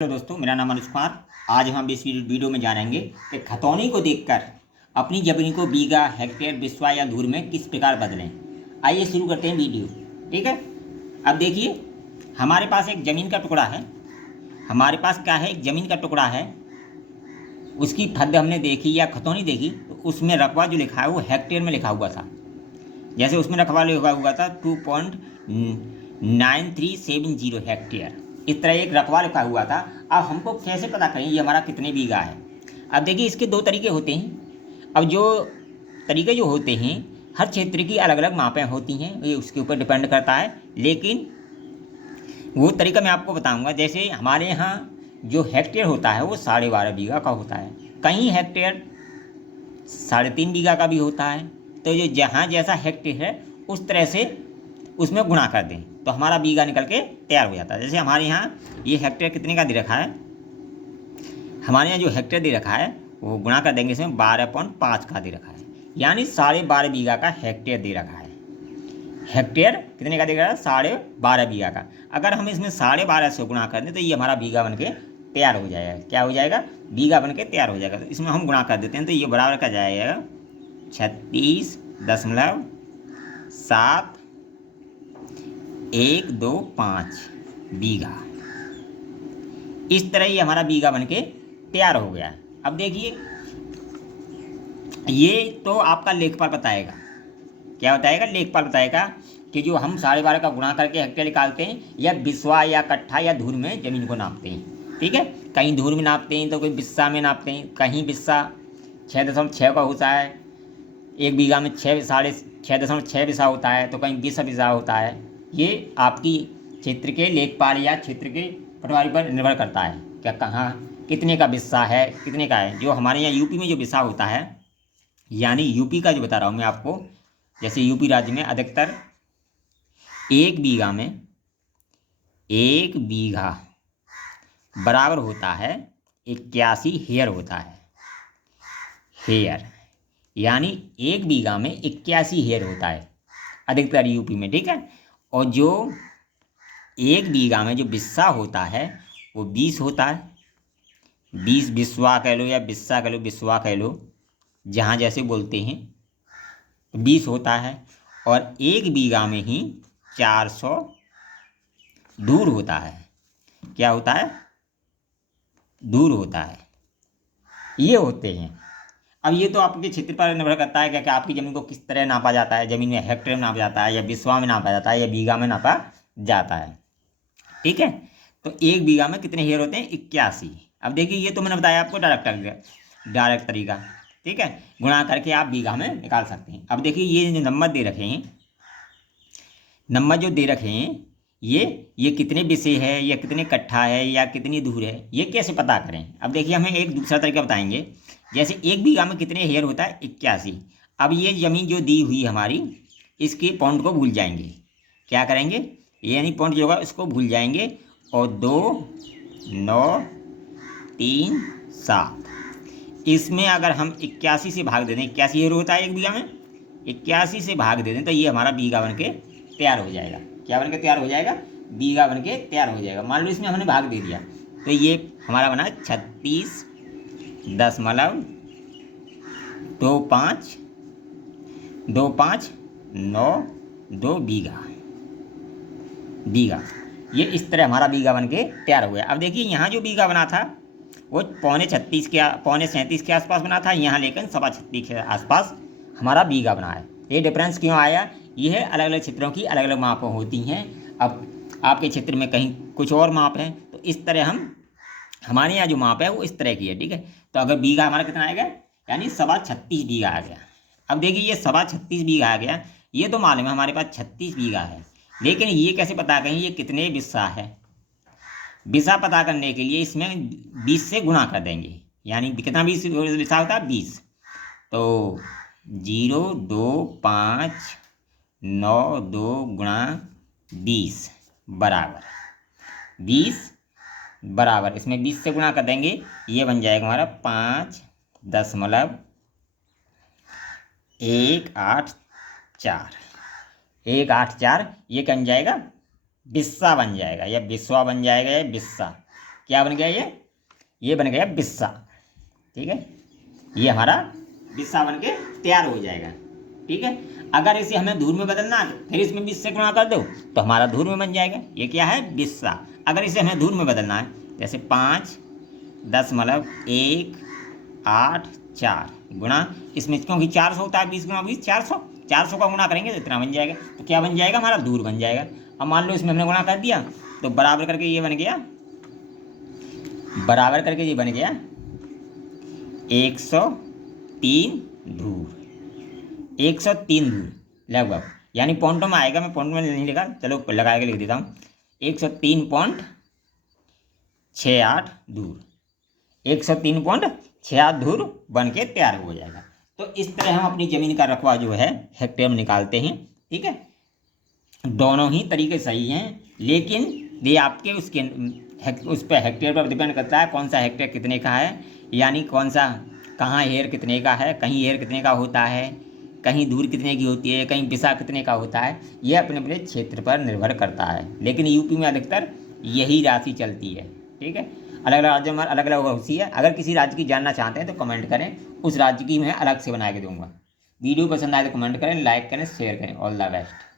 Hello दोस्तों, मेरा नाम अनुज कुमार। आज हम इस वीडियो में जानेंगे कि खतौनी को देखकर अपनी जमीन को बीघा, हेक्टेयर, बिस्वा या धूर में किस प्रकार बदलें। आइए शुरू करते हैं वीडियो। ठीक है। अब देखिए, हमारे पास एक ज़मीन का टुकड़ा है। हमारे पास क्या है, एक ज़मीन का टुकड़ा है। उसकी हद हमने देखी या खतौनी देखी तो उसमें रकबा जो लिखा है वो हेक्टेयर में लिखा हुआ था। जैसे उसमें रकबा लिखा हुआ था 2.9370 हेक्टेयर, इस तरह एक रकबा लिखा हुआ था। अब हमको कैसे पता करें ये हमारा कितने बीघा है। अब देखिए, इसके दो तरीके होते हैं। अब जो तरीके जो होते हैं, हर क्षेत्र की अलग अलग मापें होती हैं, ये उसके ऊपर डिपेंड करता है। लेकिन वो तरीका मैं आपको बताऊंगा। जैसे हमारे यहाँ जो हेक्टेयर होता है वो 12.5 बीघा का होता है। कहीं हेक्टेयर 3.5 बीघा का भी होता है। तो जो जहाँ जैसा हेक्टेयर है उस तरह से उसमें गुणा कर दें तो हमारा बीघा निकल के तैयार हो जाता है। जैसे हमारे यहाँ ये हेक्टेयर कितने का दे रखा है, हमारे यहाँ जो हेक्टेयर दे रखा है वो गुणा कर देंगे, इसमें 12.5 का दे रखा है, यानी 12.5 बीघा का हेक्टेयर दे रखा है। हेक्टेयर कितने का दे रखा है, 12.5 बीघा का। अगर हम इसमें 12.5 से गुणा कर दें तो ये हमारा बीघा बन के तैयार हो जाएगा। क्या हो जाएगा, बीघा बन के तैयार हो जाएगा। तो इसमें हम गुणा कर देते हैं तो ये बराबर का जाएगा 36.7125 बीघा। इस तरह ये हमारा बीघा बन के तैयार हो गया। अब देखिए, ये तो आपका लेखपाल बताएगा। क्या बताएगा, लेखपाल बताएगा कि जो हम 12.5 का गुणा करके हेक्टेयर निकालते हैं या बिस्वा या कट्ठा या धूर में ज़मीन को नापते हैं। ठीक है, कहीं धूर में नापते हैं तो कोई बिस्सा में नापते हैं, कहीं बिस्सा 6.6 का होता है, एक बीघा में 6.6 बिस्सा होता है, तो कहीं 20 बिस्सा होता है। ये आपकी क्षेत्र के लेखपाल या क्षेत्र के पटवारी पर निर्भर करता है क्या कहाँ कितने का बिस्सा है, कितने का है। जो हमारे यहाँ यूपी में जो बिस्सा होता है, यानी यूपी का जो बता रहा हूँ मैं आपको, जैसे यूपी राज्य में अधिकतर एक बीघा बराबर होता है 81 हेयर होता है। हेयर यानी एक बीघा में 81 हेयर होता है अधिकतर यूपी में। ठीक है। और जो एक बीघा में जो बिस्सा होता है वो 20 होता है। 20 बिस्वा कह लो या बिस्सा कह लो, बिस्वा कह लो, जहाँ जैसे बोलते हैं, 20 होता है। और एक बीघा में ही 400 धूर होता है। क्या होता है, धूर होता है। ये होते हैं। अब ये तो आपके क्षेत्र पर निर्भर करता है कि आपकी ज़मीन को किस तरह नापा जाता है। ज़मीन में हेक्टेयर में नापा जाता है या बिस्वा में नापा जाता है या बीघा में नापा जाता है। ठीक है। तो एक बीघा में कितने हेयर होते हैं, 81। अब देखिए, ये तो मैंने बताया आपको डायरेक्ट तरीका। ठीक है, गुणा करके आप बीघा में निकाल सकते हैं। अब देखिए, ये जो नंबर दे रखे हैं, नंबर जो दे रखे हैं, ये कितने बिस्से है या कितने कट्ठा है या कितनी धूर है, ये कैसे पता करें। अब देखिए, हमें एक दूसरा तरीका बताएंगे। जैसे एक बीघा में कितने हेयर होता है, 81। अब ये ज़मीन जो दी हुई हमारी, इसके पॉइंट को भूल जाएंगे। क्या करेंगे, यानी पॉइंट जो होगा इसको भूल जाएंगे और 2, 9, 3, 7, इसमें अगर हम 81 से भाग दे दें, 81 हेयर होता है एक बीघा में, 81 से भाग दे दें तो ये हमारा बीघा बन के तैयार हो जाएगा। क्या बन के तैयार हो जाएगा, बीघा बन के तैयार हो जाएगा। मान लो इसमें हमने भाग दे दिया तो ये हमारा बना 36.2592 बीघा। ये इस तरह हमारा बीघा बन के तैयार हो गया। अब देखिए, यहाँ जो बीघा बना था वो 37 के आसपास बना था, यहाँ लेकिन 36 के आसपास हमारा बीघा बना है। ये डिफरेंस क्यों आया, ये है अलग अलग क्षेत्रों की अलग अलग मापें होती हैं। अब आपके क्षेत्र में कहीं कुछ और माप है, तो इस तरह हमारे यहाँ जो माप है वो इस तरह की है। ठीक है। तो अगर बीघा हमारा कितना आएगा, यानी 36 बीघा आ गया। अब देखिए, ये 36 बीघा आ गया, ये तो मालूम है हमारे पास 36 बीघा है। लेकिन ये कैसे पता करें ये कितने बिस्सा है। बिस्सा पता करने के लिए इसमें 20 से गुणा कर देंगे, यानी कितना बिस्सा होता है, 20। तो 0.2592 गुणा 20 बराबर 20 बराबर, इसमें 20 से गुणा कर देंगे, ये बन जाएगा हमारा 5.184। ये क्या बन जाएगा, बिस्सा बन जाएगा या बिस्वा बन जाएगा या बिस्सा। क्या बन गया ये बन गया बिस्सा। ठीक है, ये हमारा बिस्सा बन के तैयार हो जाएगा। ठीक है, अगर इसे हमें धूर में बदलना है फिर इसमें 20 से गुणा कर दो तो हमारा धूर में बन जाएगा। ये क्या है, बिस्सा। अगर इसे हमें धूर में बदलना है जैसे 5 10 8 4 गुणा इसमें, क्योंकि 400 होता है, 20 गुणा 20 400 का गुणा करेंगे तो इतना बन जाएगा। तो क्या बन जाएगा, हमारा धूर बन जाएगा। अब मान लो इसमें हमने गुणा कर दिया तो बराबर करके ये बन गया, बराबर करके ये बन गया 103 धूर, 103 धूर लगभग, यानी पॉइंटों में आएगा। मैं पॉइंट में नहीं लिखा, चलो लगा के लिख देता हूँ। 103.68 धूर, 103.68 धूर बन के तैयार हो जाएगा। तो इस तरह हम अपनी ज़मीन का रकबा जो है हेक्टेयर में निकालते हैं। ठीक है, दोनों ही तरीके सही हैं, लेकिन ये आपके उस पर हेक्टेयर पर डिपेंड करता है कौन सा हेक्टेयर कितने का है, यानी कौन सा कहाँ हेयर कितने का है, कहीं हेयर कितने का होता है, कहीं दूर कितने की होती है, कहीं बिसा कितने का होता है। यह अपने अपने क्षेत्र पर निर्भर करता है, लेकिन यूपी में अधिकतर यही राशि चलती है। ठीक है, अलग अलग राज्यों में अलग अलग होती है। अगर किसी राज्य की जानना चाहते हैं तो कमेंट करें, उस राज्य की मैं अलग से बना के दूंगा। वीडियो पसंद आए तो कमेंट करें, लाइक करें, शेयर करें। All the best.